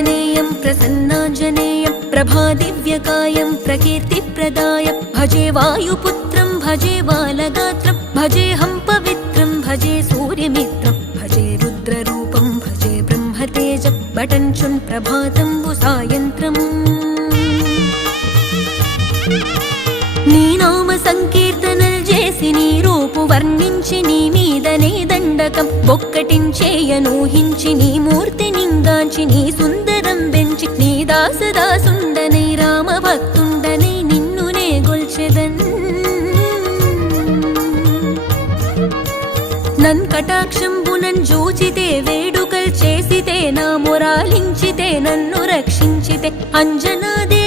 प्रसन्नाञ्जनेयं प्रसन्नाञ्जनेयं प्रभादिव्यकायं प्रकीर्तिप्रदायं भजे वायुपुत्रं भजे बालगात्रं भजेऽहं पवित्रं भजे सूर्यमित्रं भजे रुद्ररूपं भजे ब्रह्मतेजं बटञ्चुं प्रभातं सायन्त्रम् నీ నామ సంకీర్తనలు చేసి నీ రూపు వర్ణించి నీ మీదనే దండకం ఒక్కటించేయనూహించి నీ మూర్తి నింగాంచి నీ సుందరం పెంచి నీ దాసదాసుండనై రామ భక్తుండనై నిన్నునే గొల్చెదన్ నన్ కటాక్షంబునన్ జూచితే వేడుకల్ చేసితే నా మొరాలించితే నన్ను రక్షించితే అంజనాదే